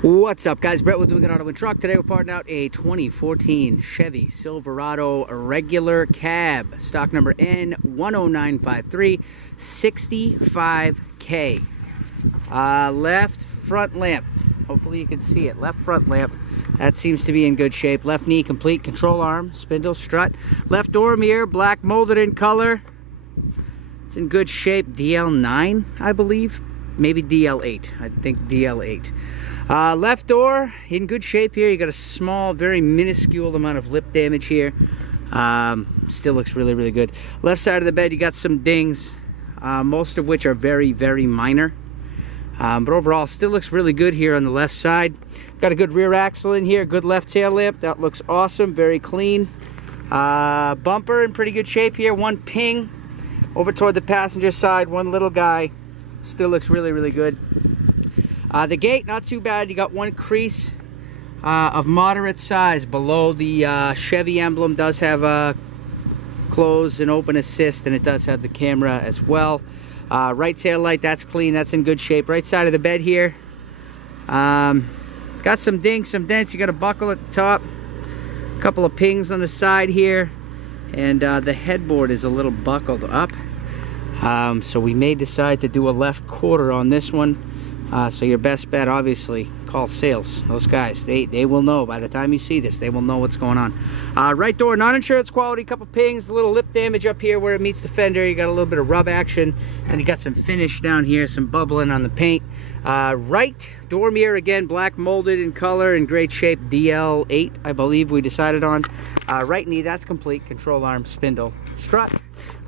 What's up, guys? Brett with Doing Auto and Truck. Today we're parting out a 2014 Chevy Silverado regular cab, stock number N10953, 65K. Left front lamp. Hopefully you can see it. Left front lamp. That seems to be in good shape. Left knee complete. Control arm, spindle, strut. Left door mirror, black molded in color. It's in good shape. DL9, I believe. Maybe DL8. I think DL8. Left door in good shape here. You got a small, very minuscule amount of lip damage here. Still looks really, really good. Left side of the bed, you got some dings, most of which are very, very minor. But overall, still looks really good here on the left side. Got a good rear axle in here, good left tail lamp. That looks awesome, very clean. Bumper in pretty good shape here. One ping over toward the passenger side, one little guy. Still looks really, really good. The gate, not too bad. You got one crease of moderate size below the Chevy emblem. Does have a close and open assist, and it does have the camera as well. Right tail light, that's clean. That's in good shape. Right side of the bed here. Got some dings, some dents. You got a buckle at the top. A couple of pings on the side here. And the headboard is a little buckled up. So we may decide to do a left quarter on this one. So your best bet, obviously, call sales. Those guys, they will know. By the time you see this, they will know what's going on. Right door, non-insurance quality, couple pings, a little lip damage up here where it meets the fender. You got a little bit of rub action, and you got some finish down here, some bubbling on the paint. Right door mirror, again, black molded in color, in great shape. DL8, I believe we decided on. Right knee, that's complete. Control arm, spindle, strut.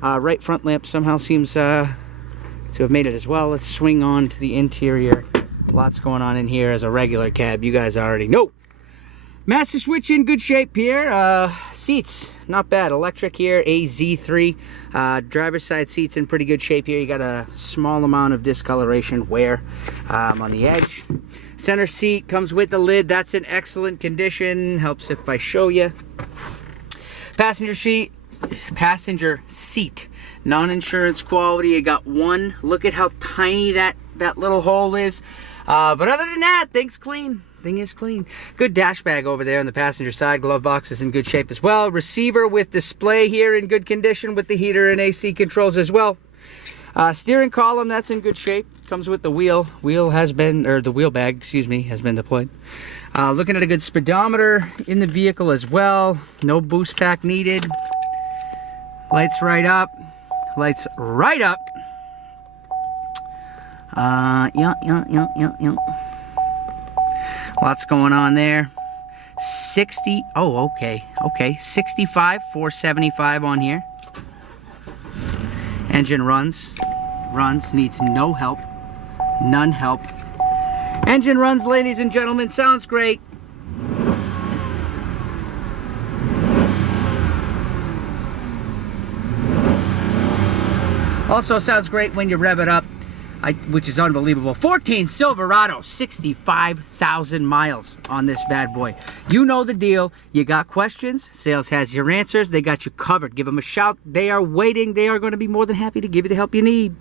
Right front lamp somehow seems to have made it as well. Let's swing on to the interior. Lots going on in here as a regular cab. You guys already know. Master switch in good shape here. Seats, not bad. Electric here, AZ3. Driver's side seats in pretty good shape here. You got a small amount of discoloration wear on the edge. Center seat comes with the lid. That's in excellent condition. Helps if I show you. Passenger seat, non-insurance quality. You got one. Look at how tiny that little hole is. But other than that, thing's clean. Thing is clean. Good dash bag over there on the passenger side. Glove box is in good shape as well. Receiver with display here in good condition with the heater and AC controls as well. Steering column, that's in good shape. Comes with the wheel. The wheel bag, excuse me, has been deployed. Looking at a good speedometer in the vehicle as well. No boost pack needed. Lights right up. Lights right up. Yeah. Lots going on there. 65,475 on here. Engine runs, needs no help, none help. Engine runs, ladies and gentlemen, sounds great. Also sounds great when you rev it up, which is unbelievable. 14 Silverado, 65,000 miles on this bad boy. You know the deal. You got questions, sales has your answers. They got you covered. Give them a shout. They are waiting. They are going to be more than happy to give you the help you need.